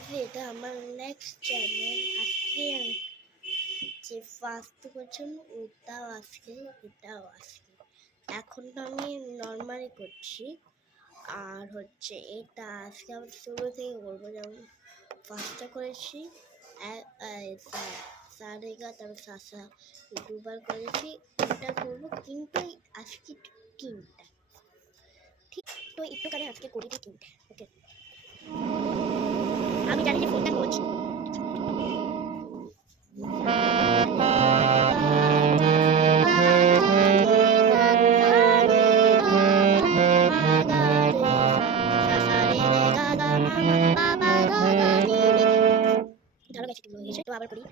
গেছি, এটা আমার নেক্সট চ্যানেল। আজকে আমি যে ফার্স্ট করছিলাম ওটাও আজকে, এটাও আজকে। এখন তো আমি নর্মালি করছি, আর হচ্ছে এটা আজকে আমি শুরু থেকে করবো। যেমন ফার্স্টটা করেছি সারেগা, তারপর সাসা দুবার করেছি। এটা করবো কিন্তু আজকে তিনটা, ঠিক? তো একটু করে আজকে করি তিনটা। ওকে, আমি জানি যে ফোনটা করছি। ভালো গেছে, ঠিক হয়েছে। তো আবার করি।